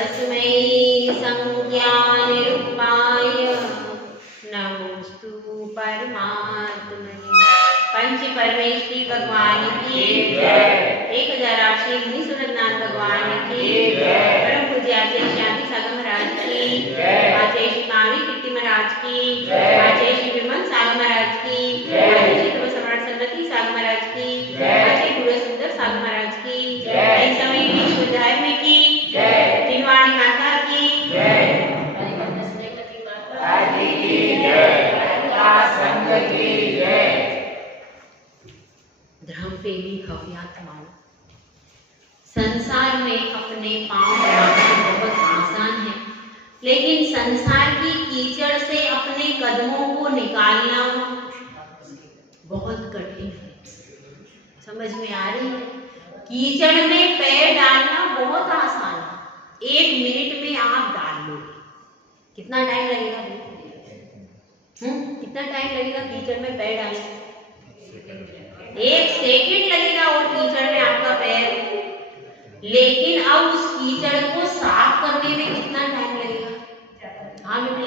तस्मै संज्ञानिरूपाय नमोस्तु परमात्मने। पंच परमेश्वरी भगवान की जय। 1008 श्री मुनि सुरतनाथ भगवान की जय। परम पूज्य आचार्य शांति सागर महाराज की जय। आचार्य श्री मावी कीर्ति महाराज की जय। आचार्य श्री विमल सागर महाराज की जय। आचार्य श्री सम्राट सम्मति सागर महाराज की जय। आचार्य गुरु सुंदर सागर महाराज की जय। समय विश्व धर्म की जय। तिनवाणी माता की जय। माता की जय। संघ की जय। धर्म प्रेमी भव्यात्माओं, संसार में अपने पांव बढ़ाना बहुत आसान है, लेकिन संसार की कीचड़ से अपने कदमों को निकालना बहुत कठिन है। समझ में आ रही है? कीचड़ में पैर डालना बहुत आसान है, 1 मिनट में आप डाल लोगे। कितना टाइम लगेगा? कितना टाइम लगेगा कीचड़ में पैर डालने? 1 सेकंड लगेगा और कीचड़ में आपका पैर। लेकिन अब उस कीचड़ को साफ करने में कितना टाइम लगेगा? हाँ बिल्कुल,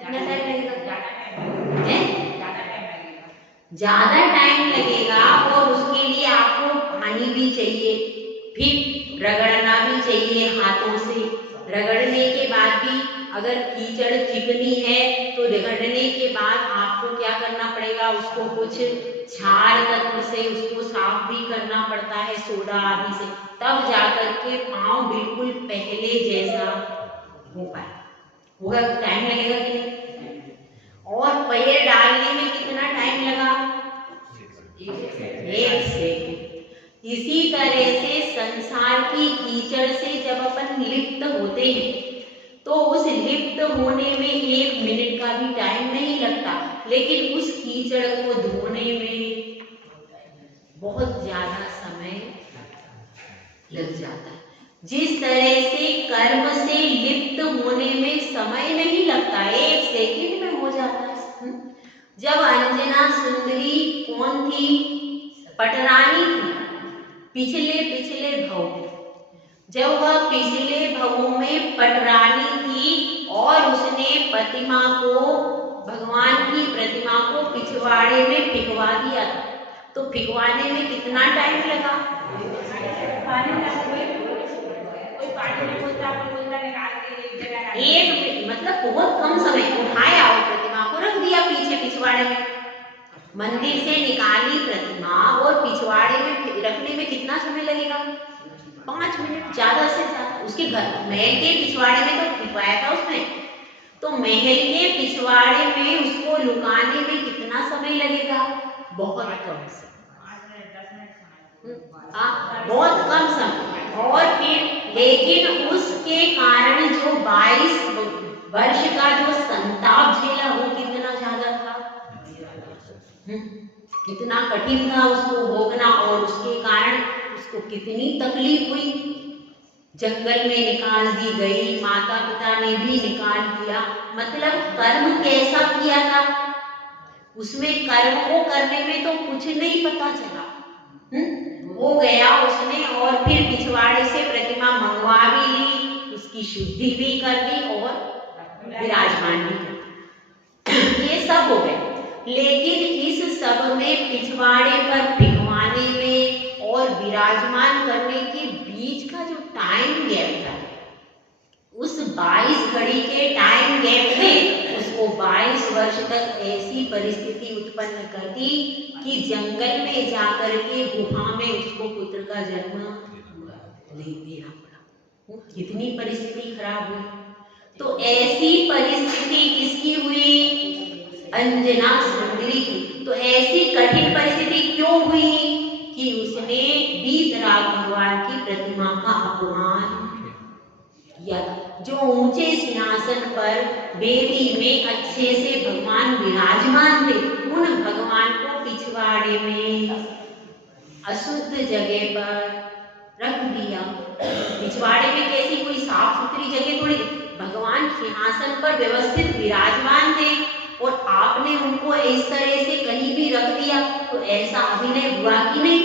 कितना टाइम लगेगा? ज्यादा टाइम लगेगा और उसके लिए आपको पानी भी चाहिए, फिर रगड़ना भी चाहिए हाथों से। रगड़ने के बाद भी अगर कीचड़ चिकनी है तो रगड़ने के बाद आपको क्या करना पड़ेगा? उसको कुछ क्षार तत्व से उसको साफ भी करना पड़ता है, सोडा आदि से, तब जाकर के पांव बिल्कुल पहले जैसा हो पाए। होगा? टाइम लगेगा कि नहीं? और पैर डालने में कितना टाइम लगा? 1 सेकंड। इसी तरह से संसार की कीचड़ से जब अपन लिप्त होते हैं तो उस लिप्त होने में 1 मिनट का भी टाइम नहीं लगता, लेकिन उस कीचड़ को धोने में बहुत ज्यादा समय लग जाता है। जिस तरह से कर्म से लिप्त होने में समय नहीं लगता, 1 सेकंड में हो जाता है। जब अंजना सुंदरी कौन थी? पटरानी थी, पिछले भव। जब वह पिछले भवों में पटरानी थी और उसने प्रतिमा को, भगवान की प्रतिमा को पिछवाड़े में फिकवा दिया था, तो फिकवाने में कितना टाइम लगा? एक मतलब बहुत कम समय। उठाया और प्रतिमा को रख दिया पीछे पिछवाड़े में। मंदिर से निकाली प्रतिमा और पिछवाड़े में रखने में कितना समय लगेगा? 5 मिनट, ज्यादा से ज्यादा। उसके घर महल के पिछवाड़े में तो फिकवाया था उसने, तो महल के पिछवाड़े में उसको लुकाने में कितना समय लगेगा? बहुत कम समय। बहुत कम समय। और फिर लेकिन उसके कारण जो 22 वर्ष का जो संताप झेला वो कितना ज्यादा था, कितना कठिन था उसको भोगना, और उसके कारण उसको कितनी तकलीफ हुई। जंगल में निकाल दी गई, माता पिता ने भी निकाल दिया। मतलब कर्म कैसा किया था उसमें? कर्म को करने में तो कुछ नहीं पता चला। वो गया उसने और फिर पिछवाड़े से प्रतिमा मंगवा भी ली, उसकी शुद्धि भी कर दी और विराजमान भी कर दी। ये सब हो गए, लेकिन इस सब में पिछवाड़े पर फिकवाने में और विराजमान करने के बीच का जो टाइम गैप था, उस 22 घड़ी के टाइम गैप में उसको 22 वर्ष तक ऐसी परिस्थिति उत्पन्न कर दी कि जंगल में जाकर के गुफा में उसको पुत्र का जन्म लेना पड़ा। कितनी परिस्थिति खराब हुई। तो ऐसी परिस्थिति किसकी हुई? अंजना सुंदरी की। तो ऐसी कठिन परिस्थिति क्यों हुई? कि उसने वीतराग भगवान की प्रतिमा का अपमान किया था। जो ऊंचे सिंहासन पर वेदी में अच्छे से भगवान विराजमान थे, उन भगवान को पिछवाड़े में अशुद्ध जगह पर रख दिया। पिछवाड़े में कैसी कोई साफ सुथरी जगह थोड़ी, भगवान सिंहासन पर व्यवस्थित विराजमान थे और आपने उनको इस तरह से कहीं भी रख दिया, तो ऐसा अभिनय हुआ कि नहीं?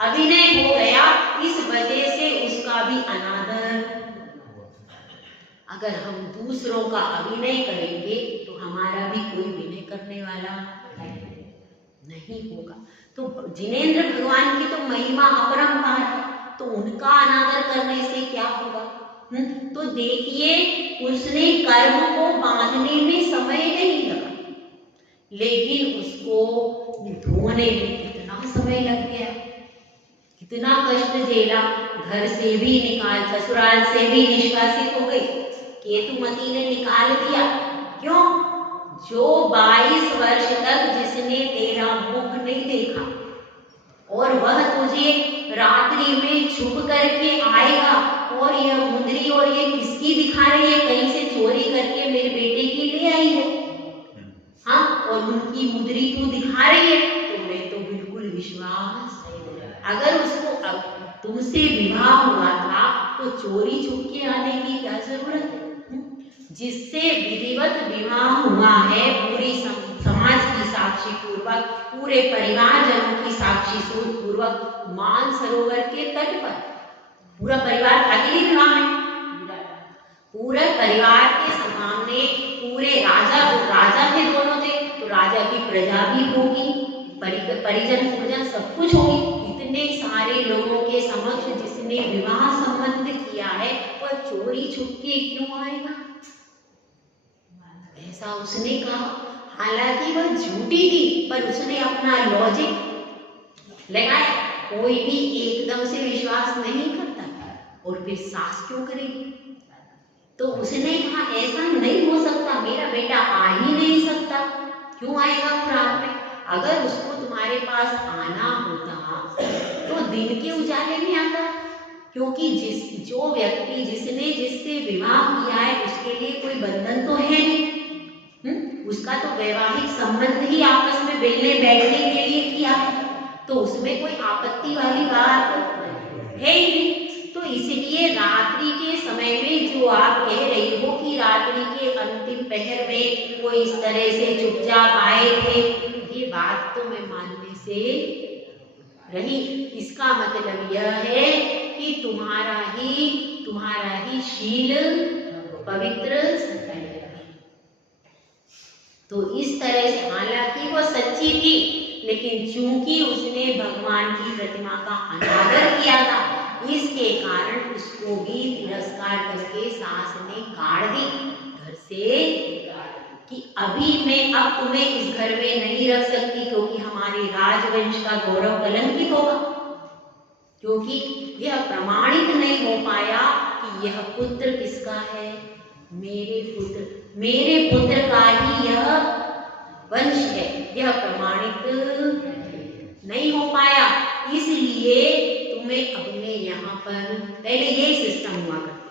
अभिनय हो गया, इस वजह से उसका भी अनादर। अगर हम दूसरों का अभिनय करेंगे तो हमारा भी कोई विनय करने वाला नहीं होगा। तो जिनेंद्र भगवान की तो महिमा अपरंपार है, तो उनका अनादर करने से क्या होगा? तो देखिए, उसने कर्म को बांधने में समय नहीं लगा, लेकिन उसको धोने में कितना समय लग गया, कितना कष्ट झेला। घर से भी निकाल, ससुराल से भी निष्कासित हो गई, केतुमती ने निकाल दिया। क्यों? जो 22 वर्ष तक जिसने तेरा मुख नहीं देखा और वह तुझे रात्रि में छुप करके आएगा और यह मुंदरी और ये किसकी दिखा रही है, कहीं से चोरी करके मेरे बेटे की ले आई है, हाँ, और उनकी मुंदरी तू दिखा रही है, तो मैं तो बिल्कुल विश्वास। अगर उसको तुमसे विवाह हुआ था तो चोरी छुप के आने की क्या जरूरत है? जिससे विधिवत विवाह हुआ है, पूरी समाज की साक्षी पूर्वक, पूरे परिवारजनों की साक्षी पूर्वक, मानसरोवर के तट पर पूरा परिवार था कि नहीं विवाह में? पूरे परिवार के सामने पूरे राजा थे, दोनों थे, तो राजा की प्रजा भी होगी, परिजन सब कुछ होगी। इतने सारे लोगों के समक्ष जिसने विवाह संबंध किया है, वह चोरी छुप के क्यों आएगा? ऐसा उसने कहा। हालांकि वह झूठी थी, पर उसने अपना लॉजिक लगाया। कोई भी एकदम से विश्वास नहीं करता, और फिर सास क्यों करेगी? तो उसने कहा ऐसा नहीं हो सकता, मेरा बेटा आ ही नहीं सकता। क्यों आएगा वो रात में? अगर उसको तुम्हारे पास आना होता तो दिन के उजाले में आता, क्योंकि जो व्यक्ति जिससे विवाह किया है उसके लिए कोई बंधन तो है नहीं, उसका तो वैवाहिक संबंध ही आपस में मिलने बैठने के लिए किया है, तो उसमें कोई आपत्ति वाली बात है ही नहीं। तो इसलिए रात्रि के समय में जो आप कह रही हो कि रात्रि के अंतिम पहर में वो इस तरह से चुपचाप आए थे, ये बात तो मैं मानने से रही। इसका मतलब यह है कि तुम्हारा ही शील पवित्र। तो इस तरह से हालांकि वो सच्ची थी, लेकिन चूंकि उसने भगवान की प्रतिमा का अनादर किया था, इसके कारण उसको भी तिरस्कार करके सास ने काट दी घर से, कि अभी मैं अब तुम्हें इस घर में नहीं रख सकती, क्योंकि हमारे राजवंश का गौरव कलंकित होगा। क्योंकि यह प्रमाणित नहीं हो पाया कि यह पुत्र किसका है, मेरे पुत्र का ही यह वंश है, यह प्रमाणित नहीं हो पाया। इसलिए तुम्हें अपने यहाँ पर पहले ये सिस्टम हुआ करता,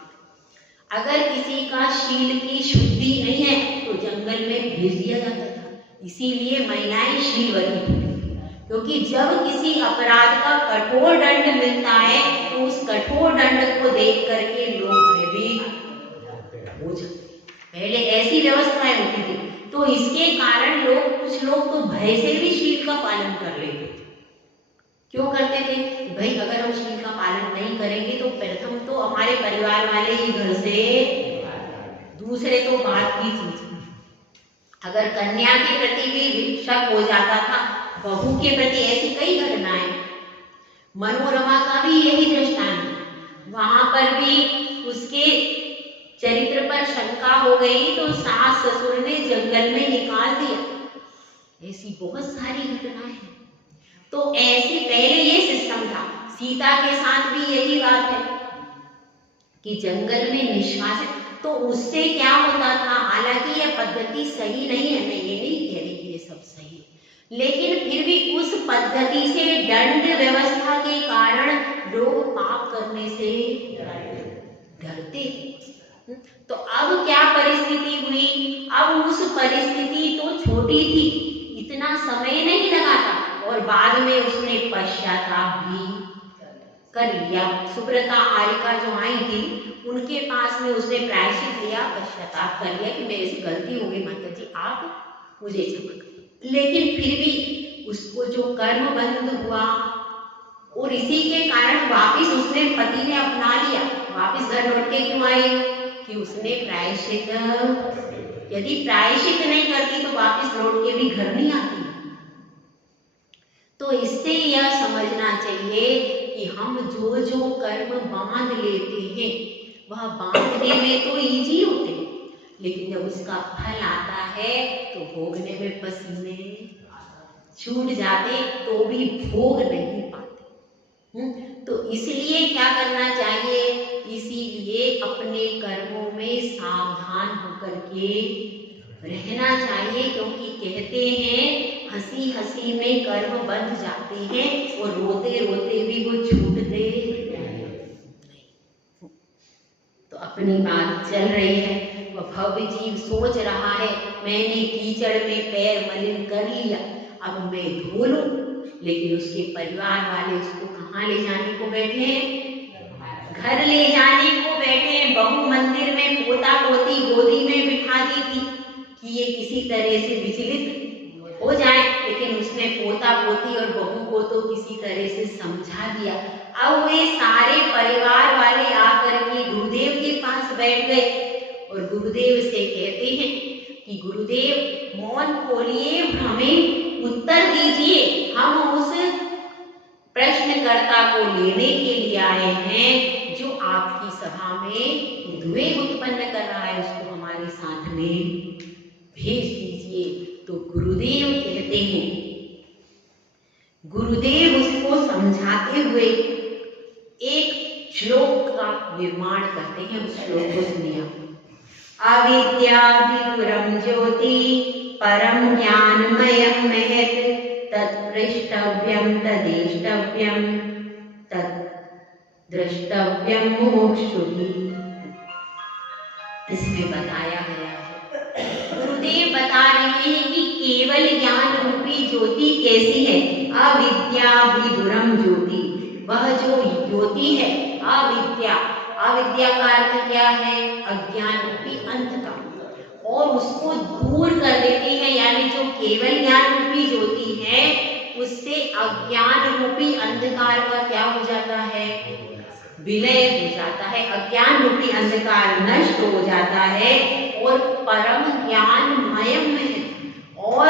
अगर किसी का शील की शुद्धि नहीं है तो जंगल में भेज दिया जाता था। इसीलिए महिलाएं शीलवती होती, क्योंकि जब किसी अपराध का कठोर दंड मिलता है तो उस कठोर दंड को देख करके लोग भयभीत हो जाते। पहले ऐसी व्यवस्थाएं होती थी, तो इसके कारण कुछ लोग तो भय से भी शील का पालन कर लेते थे। क्यों करते थे? भाई अगर हम शील का पालन नहीं करेंगे तो प्रथम तो हमारे परिवार वाले ही घर से, दूसरे तो बात की चीज। अगर कन्या के प्रति भी शक हो जाता था, बहू के प्रति ऐसी कई घटनाएं, मनोरमा का भी यही दृष्टांत है। वहां पर भी उसके चरित्र पर शंका हो गई तो सास ससुर ने जंगल में निकाल दिया। ऐसी बहुत सारी घटनाएं हैं। तो ऐसे पहले ये सिस्टम था, सीता के साथ भी यही बात है कि जंगल में निष्कासित। तो उससे क्या होता था, हालांकि यह पद्धति सही नहीं है, मैं ये नहीं कह रही कि ये सब सही है, लेकिन फिर भी उस पद्धति से दंड व्यवस्था के कारण लोग पाप करने से डरते थे। तो अब क्या परिस्थिति हुई? अब उस परिस्थिति तो छोटी थी, इतना समय नहीं लगा था, और बाद में उसने पश्चाताप भी कर लिया। सुब्रता आरिका जो आई थी, उनके पास में उसने प्रायश्चित लिया, पश्चाताप कर लिया कि मेरे से गलती हो गई माता जी, आप मुझे क्षमा करें। लेकिन फिर भी उसको जो कर्म बंध हुआ और इसी के कारण वापिस उसने पति ने अपना लिया। वापिस घर लौट के क्यों आई? कि उसने प्रायश्चित, यदि प्रायश्चित नहीं करती तो वापिस लौट के भी घर नहीं आती। तो इससे यह समझना चाहिए कि हम जो जो कर्म बांध लेते हैं वह बांधने में तो इजी होते हैं, लेकिन जब उसका फल आता है तो भोगने में पसीने छूट जाते तो भी भोग नहीं पाते। तो इसलिए क्या करना चाहिए? इसीलिए अपने कर्मों में सावधान होकर के रहना चाहिए, क्योंकि कहते हैं हंसी हंसी में कर्म बंध जाते हैं और रोते रोते भी वो छूटते नहीं। तो अपनी बात चल रही है, वह भव्य जीव सोच रहा है मैंने कीचड़ में पैर मलिन कर लिया, अब मैं धो लूं, लेकिन उसके परिवार वाले उसको कहाँ ले जाने को बैठे हैं? घर ले जाने को बैठे हैं। बहू मंदिर में पोता पोती गोदी में बिठा दी थी कि ये किसी तरह से विचलित हो जाए, लेकिन उसने पोता पोती और बहू को तो किसी तरह से समझा दिया। अब वे सारे परिवार वाले आकर के गुरुदेव के पास बैठ गए और गुरुदेव से कहते हैं कि गुरुदेव मौन खोलिए, हमें उत्तर दीजिए, हम उस प्रश्नकर्ता को लेने के लिए आए हैं जो आपकी सभा में उद्वेग उत्पन्न कर रहा है, उसको हमारे साथ में भेज दीजिए। तो गुरुदेव कहते हैं, गुरुदेव उसको समझाते हुए एक श्लोक का निर्माण करते हैं। उस श्लोक को सुनिए। अविद्या विदुरम ज्योति परम ज्ञानमयं महत् तत्पृष्टव्यं तदेष्टव्यं तद्द्रष्टव्यं मुमुक्षुभिः। इसमें बताया गया है, गुरुदेव बता रहे हैं कि केवल ज्ञान रूपी ज्योति कैसी है? अविद्या विदुरम ज्योति, वह जो ज्योति है अविद्या, अविद्या का अर्थ क्या है? अज्ञान रूपी अंधकार, और उसको दूर कर देती है। यानी जो केवल ज्ञान रूपी ज्योति है उससे अज्ञान रूपी अंधकार का क्या हो जाता है? विलय हो जाता है। अज्ञान रूपी अंधकार नष्ट हो जाता है और परम ज्ञानमयम है और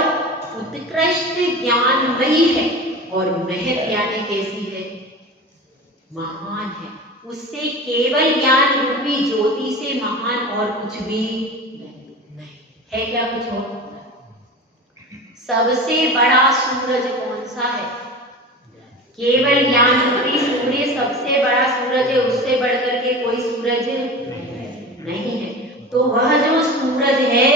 उत्कृष्ट ज्ञानमयी है। और महत यानी कैसी है? महान है। उससे केवल ज्ञान रूपी ज्योति से महान और कुछ भी नहीं है। क्या कुछ और? सबसे बड़ा सूरज कौन सा है? केवल ज्ञान रूपी सूर्य सबसे बड़ा सूरज है, उससे बढ़कर के कोई सूरज नहीं है। तो वह जो सूरज है,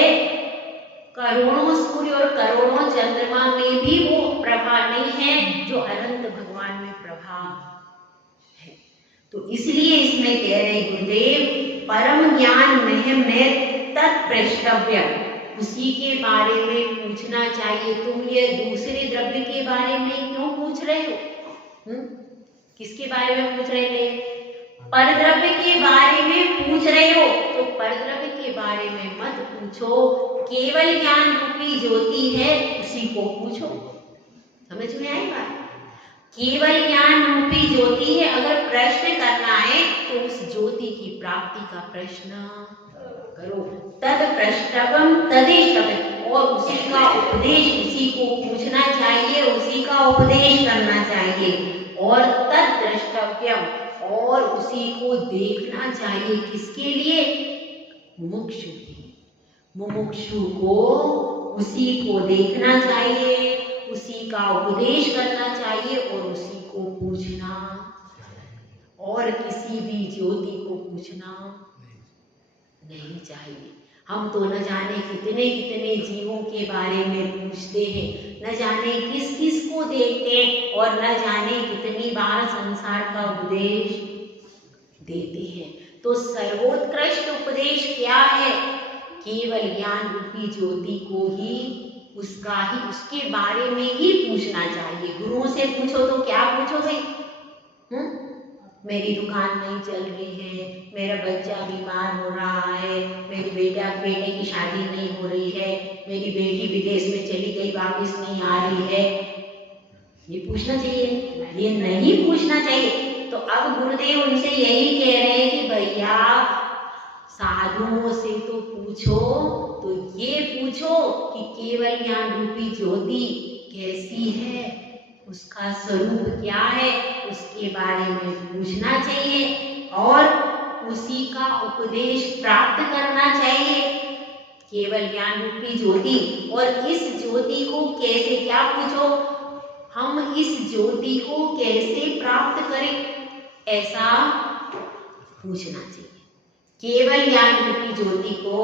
करोड़ों सूर्य और करोड़ों चंद्रमा में भी वो प्रभा नहीं है जो अनंत भगवान में प्रभा है। तो इसलिए इसमें कह रहे गुरुदेव, परम ज्ञान में तत्प्रष्टव्य, उसी के बारे में पूछना चाहिए। तुम ये दूसरे द्रव्य के बारे में क्यों पूछ रहे हो? किसके बारे में पूछ रहे थे? परद्रव्य के बारे में पूछ रहे हो तो परद्रव्य के बारे में मत पूछो, केवल ज्ञान रूपी ज्योति है उसी को पूछो। समझ में आई बात? केवल ज्ञान रूपी ज्योति है। अगर प्रश्न करना है तो उस ज्योति की प्राप्ति का प्रश्न करो। तद प्रष्टवम तदेष्टव्यम, और उसी का उपदेश उसी को पूछना चाहिए, उसी का उपदेश करना चाहिए। और तद द्रष्टव्यम, और उसी को देखना चाहिए। किसके लिए? मुमुक्षु, मुमुक्षु को उसी को देखना चाहिए, उसी का उपदेश करना चाहिए और उसी को पूछना, और किसी भी ज्योति को पूछना नहीं चाहिए। हम तो न जाने कितने कितने जीवों के बारे में पूछते हैं, न जाने किस किस को देखते हैं और न जाने कितनी बार संसार का उपदेश देते हैं। तो सर्वोत्कृष्ट उपदेश क्या है? केवल ज्ञान रूपी ज्योति को ही, उसका ही, उसके बारे में ही पूछना चाहिए। गुरुओं से पूछो तो क्या पूछोगे? मेरी दुकान नहीं चल रही है, मेरा बच्चा बीमार हो रहा है, मेरी बेटे की शादी नहीं हो रही है, मेरी बेटी विदेश में चली गई वापस नहीं आ रही है। ये पूछना चाहिए, ये नहीं पूछना चाहिए। तो अब गुरुदेव उनसे यही कह रहे हैं कि भैया साधुओं से तो पूछो, तो ये पूछो कि केवल ज्ञान रूपी ज्योति कैसी है, उसका स्वरूप क्या है, उसके बारे में पूछना चाहिए और उसी का उपदेश प्राप्त करना चाहिए। केवल ज्ञान रूपी ज्योति, और इस ज्योति को कैसे, क्या पूछो, हम इस ज्योति को कैसे प्राप्त करें, ऐसा पूछना चाहिए। केवल ज्ञान रूपी ज्योति को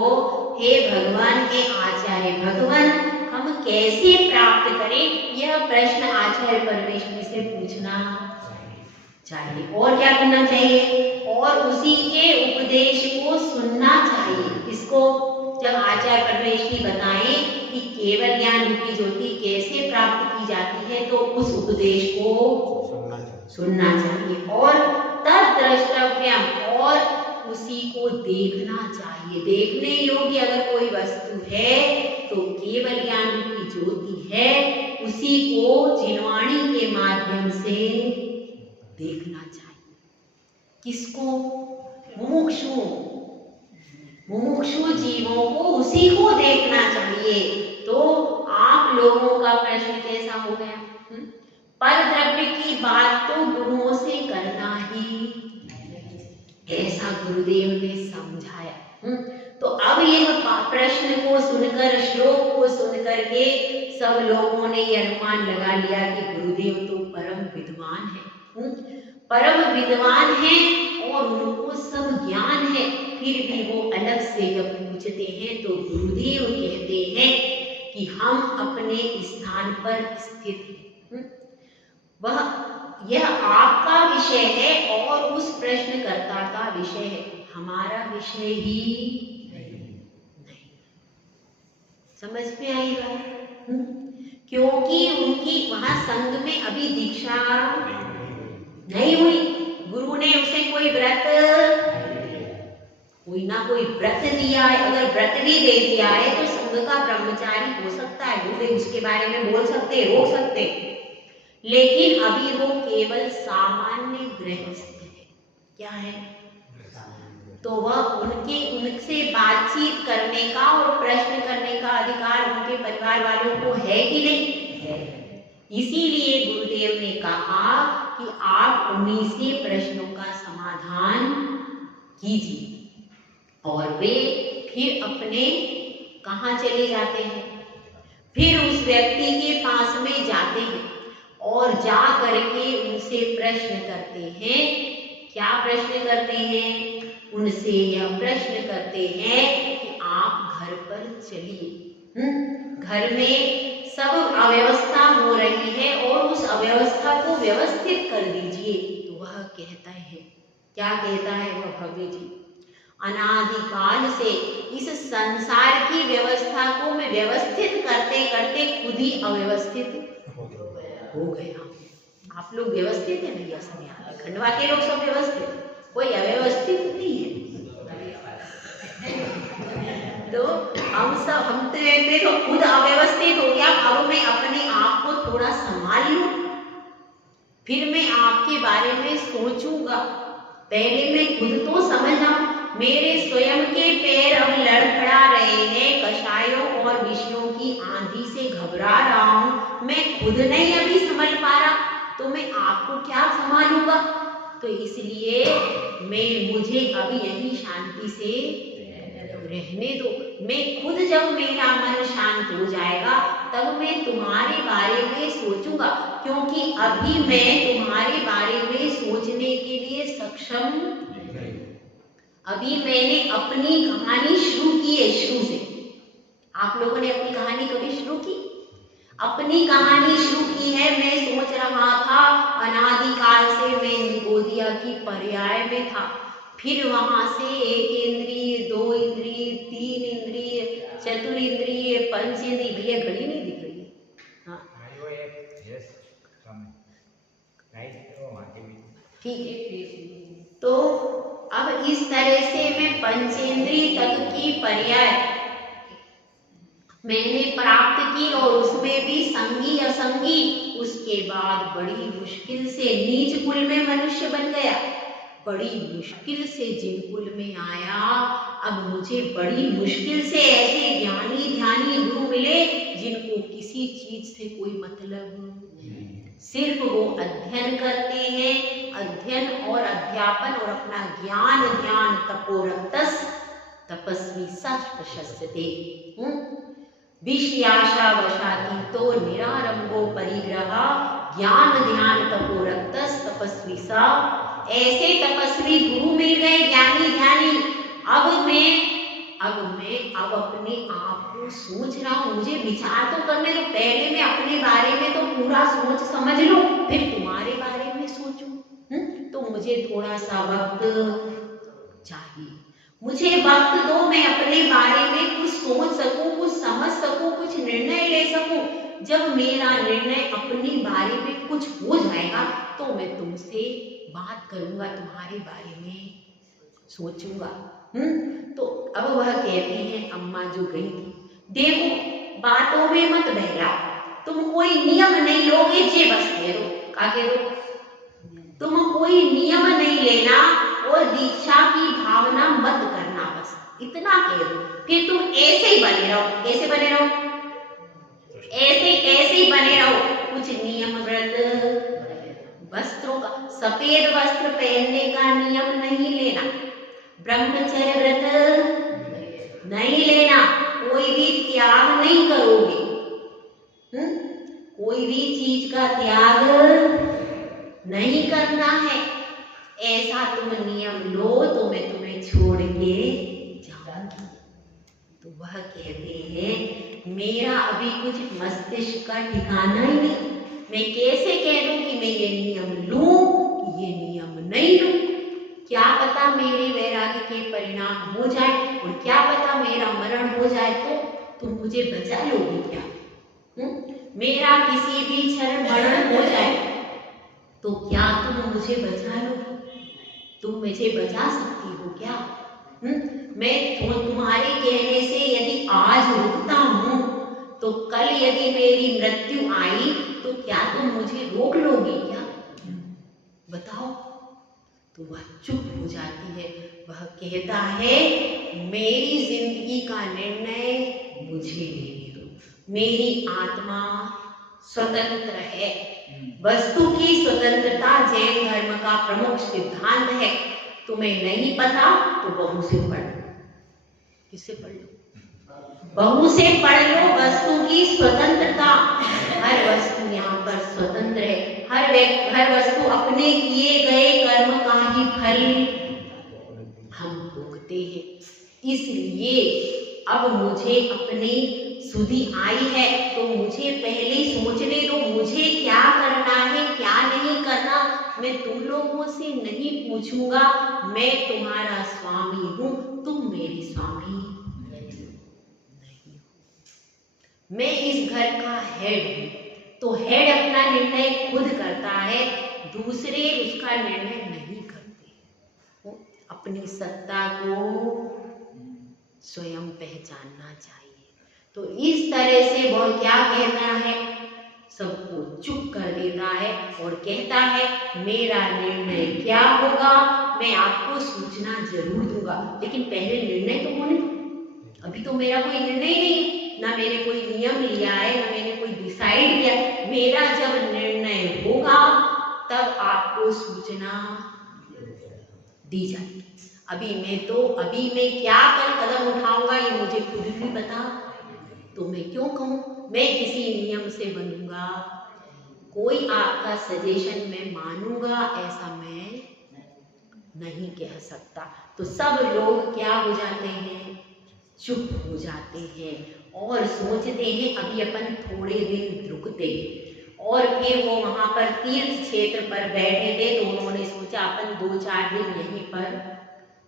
हे भगवान, हे आचार्य भगवान, हम कैसे प्राप्त करें, यह प्रश्न आचार्य परमेश्वर से पूछना चाहिए। और क्या करना चाहिए, और उसी के उपदेश को सुनना चाहिए। किसको, जब आचार्य परमेश्वरी बताएं कि केवल ज्ञान रूपी ज्योति कैसे प्राप्त की जाती है, तो उस उपदेश को सुनना चाहिए। और तद द्रष्टव्यम, और उसी को देखना चाहिए। देखने योग्य अगर कोई वस्तु है तो केवल ज्ञान रूपी ज्योति है, उसी को जिनवाणी के माध्यम से देखना चाहिए। किसको, मुमुक्षु जीवों को उसी को देखना चाहिए। तो आप लोगों का प्रश्न कैसा हो गया, पर द्रव्य की बात तो गुरुओं से करना ही, ऐसा गुरुदेव ने समझाया। तो अब यह प्रश्न को सुनकर, श्लोक को सुनकर के सब लोगों ने यह अनुमान लगा लिया कि गुरुदेव तो परम विद्वान है, परम विद्वान है और उनको सब ज्ञान है। फिर भी वो अलग से जब पूछते हैं तो गुरुदेव कहते हैं कि हम अपने स्थान पर स्थित हैं, यह आपका विषय है और उस प्रश्नकर्ता का विषय है, हमारा विषय ही नहीं। समझ में आई बात? क्योंकि उनकी वहां संघ में अभी दीक्षा नहीं हुई, गुरु ने उसे कोई ना कोई व्रत दिया है। अगर व्रत भी दे दिया है तो संघ का ब्रह्मचारी हो सकता है, गुरुदेव उसके बारे में बोल सकते, रोक सकते, लेकिन अभी वो केवल सामान्य गृहस्थ है। क्या है? तो वह उनसे बातचीत करने का और प्रश्न करने का अधिकार उनके परिवार वालों को है कि नहीं है। इसीलिए गुरुदेव ने कहा कि आप उन्हीं से प्रश्नों का समाधान कीजिए। और वे फिर अपने कहाँ चले जाते हैं, फिर उस व्यक्ति के पास में जाते हैं और जा करके उनसे प्रश्न करते हैं। क्या प्रश्न करते हैं? उनसे यह प्रश्न करते हैं कि आप घर पर चलिए, घर में सब अव्यवस्था हो रही है और उस अव्यवस्था को व्यवस्थित कर दीजिए। तो वह कहता है, क्या कहता है वह भव्य जी, अनादिकाल से इस संसार की व्यवस्था को मैं व्यवस्थित करते करते खुद ही अव्यवस्थित हो गया। आप लोग व्यवस्थित है भैया, सब यहाँ खंडवा के लोग सब व्यवस्थित, कोई अव्यवस्थित नहीं है। तो हम तो खुद अव्यवस्थित हो गया। अब मैं अपने आप को थोड़ा संभाल लूं, फिर मैं आपके बारे में सोचूंगा। पहले मैं खुद तो समझाऊं, मेरे स्वयं के पैर अब लड़खड़ा रहे हैं, कषायों और विषयों की आंधी से घबरा रहा हूं, मैं खुद नहीं अभी समझ पा रहा, तो मैं आपको क्या संभालूंगा। तो इसलिए मुझे अभी यही शांति से रहने दो। मैं खुद जब मेरा मन शांत हो जाएगा तब मैं तुम्हारे बारे में सोचूंगा, क्योंकि अभी मैं तुम्हारे बारे में सोचने के लिए सक्षम नहीं। अभी मैंने अपनी कहानी शुरू की है, शुरू से। आप लोगों ने अपनी कहानी कभी शुरू की? अपनी कहानी शुरू की है। मैं सोच रहा था अनादिकाल से मैं निगोदिया की पर्याय में था, फिर वहां से 1 इंद्रिय, 2 इंद्रिय, 3 इंद्रिय, चतुरिंद्रिय, पंचेंद्रिय। भैया घड़ी नहीं दिख रही है? हाँ ठीक है। तो अब इस तरह से मैं पंचेंद्रिय तक की पर्याय मैंने प्राप्त की और उसमें भी संगी असंगी। उसके बाद बड़ी मुश्किल से नीच कुल में मनुष्य बन गया। बड़ी मुश्किल से जिन कुल में आया, अब मुझे बड़ी मुश्किल से ऐसे ज्ञानी ध्यानी गुरु मिले जिनको किसी चीज से कोई मतलब, सिर्फ वो अध्ययन करते हैं, अध्ययन और अध्यापन और अपना ज्ञान ध्यान तपोरक्तस तपस्वी सच प्रशस्यते। विषयाशा वशातीतो निरारंभो परिग्रह ज्ञान ध्यान तपोरक्तस तपस्वी सा। ऐसे तपस्वी गुरु मिल गए, ज्ञानी ध्यानी। अब मैं अपने आप को सोच रहा हूँ, मुझे विचार तो करने दो, पहले मैं अपने बारे में तो पूरा सोच समझ लूं, फिर तुम्हारे बारे में सोचूं। तो मुझे थोड़ा सा वक्त चाहिए, मुझे वक्त दो, मैं अपने बारे में कुछ सोच सकूं, कुछ समझ सकूं, कुछ निर्णय ले सकूं। जब मेरा निर्णय अपने बारे में कुछ हो जाएगा तो मैं तुमसे बात करूंगा, तुम्हारे बारे में सोचूंगा। तो अब वह कहती है, अम्मा जो गई थी, देखो बातों में मत बहलाओ, तुम कोई नियम नहीं लोगे, जे बस कह दो, का कह दो, तुम कोई नियम नहीं लेना और दीक्षा की भावना मत करना, बस इतना कह दो। फिर तुम ऐसे ही बने रहो, ऐसे बने रहो, ऐसे ही बने रहो। कुछ नियम व्रत वस्त्रों का, सफेद वस्त्र पहनने का नियम नहीं लेना, ब्रह्मचर्य व्रत नहीं लेना, कोई भी त्याग नहीं करोगे, कोई भी चीज का त्याग नहीं करना है। ऐसा तुम नियम लो तो मैं तुम्हें छोड़ के जाऊंगी। तो वह कहते हैं, मेरा अभी कुछ मस्तिष्क का ठिकाना ही नहीं, मैं कैसे कह दूं कि मैं ये नियम लूं कि ये नियम नहीं लूं। क्या पता मेरे वैराग्य के परिणाम हो जाए और क्या पता मेरा मरण हो जाए तो तुम मुझे बचा लोगे क्या? मेरा किसी भी क्षण मरण हो जाए तो क्या तुम मुझे बचा लोगे? तुम मुझे बचा सकती हो क्या? मैं तुम्हारे कहने से यदि आज रुकता हूं तो कल यदि मेरी मृत्यु आई तो क्या तुम मुझे रोक लोगे क्या? बताओ। तो वह चुप हो जाती है। वह कहता है, मेरी जिंदगी का निर्णय मुझे लेने दो, मेरी आत्मा स्वतंत्र है। वस्तु की स्वतंत्रता जैन धर्म का प्रमुख सिद्धांत है। तुम्हें नहीं पता तो बहू से पढ़ लो। किससे पढ़ लो? बहू से पढ़ लो। वस्तु की स्वतंत्रता, हर वस्तु यहाँ पर स्वतंत्र है। हर वस्तु अपने किए गए कर्म का ही फल हम भोगते हैं। इसलिए अब मुझे अपनी सुधि आई है तो मुझे पहले सोचने दो, मुझे क्या करना है क्या नहीं करना। मैं तुम लोगों से नहीं पूछूंगा, मैं तुम्हारा स्वामी हूं, तुम मेरे स्वामी नहीं हो। मैं इस घर का हेड हूं, तो हेड अपना निर्णय खुद करता है, दूसरे उसका निर्णय नहीं करते। अपनी सत्ता को स्वयं पहचानना चाहिए। तो इस तरह से वह क्या कहता है, सबको चुप कर देता है और कहता है, मेरा निर्णय क्या होगा मैं आपको सूचना जरूर दूंगा, लेकिन पहले निर्णय तो होने दो। अभी तो मेरा कोई निर्णय नहीं, ना मैंने कोई नियम लिया है, ना मैंने कोई डिसाइड किया। मेरा जब निर्णय होगा तब आपको सूचना दी जाएगी। अभी मैं क्या कदम उठाऊंगा ये मुझे खुद नहीं पता, तो मैं क्यों कहूं मैं किसी नियम से बनूंगा, कोई आपका सजेशन मैं मानूंगा, ऐसा मैं नहीं कह सकता। तो सब लोग क्या हो जाते हैं, चुप हो जाते हैं और सोचते हैं अभी अपन थोड़े दिन रुकते हैं। और फिर वो वहां पर तीर्थ क्षेत्र पर बैठे थे तो उन्होंने सोचा अपन 2-4 दिन यहीं पर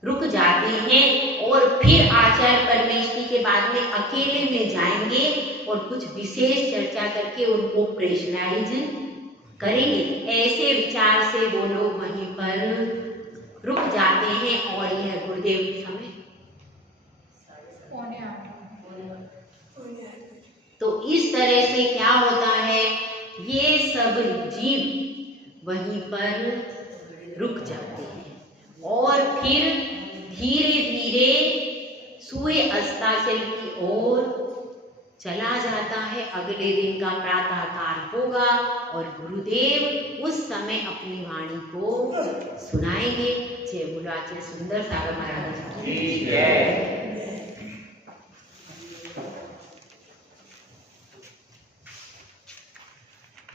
रुक जाते हैं और फिर आचार्य परमेष्ठी के बाद में अकेले में जाएंगे और कुछ विशेष चर्चा करके उनको प्रेशराइज करेंगे। ऐसे विचार से वो लोग वहीं पर रुक जाते हैं। और यह गुरुदेव समय पर रुक जाते हैं और फिर धीरे धीरे सूर्य अस्ताचल की ओर चला जाता है। अगले दिन का प्रातः काल होगा और गुरुदेव उस समय अपनी वाणी को सुनाएंगे। जय बोलो आचार्य सुंदर सागर महाराज की जय।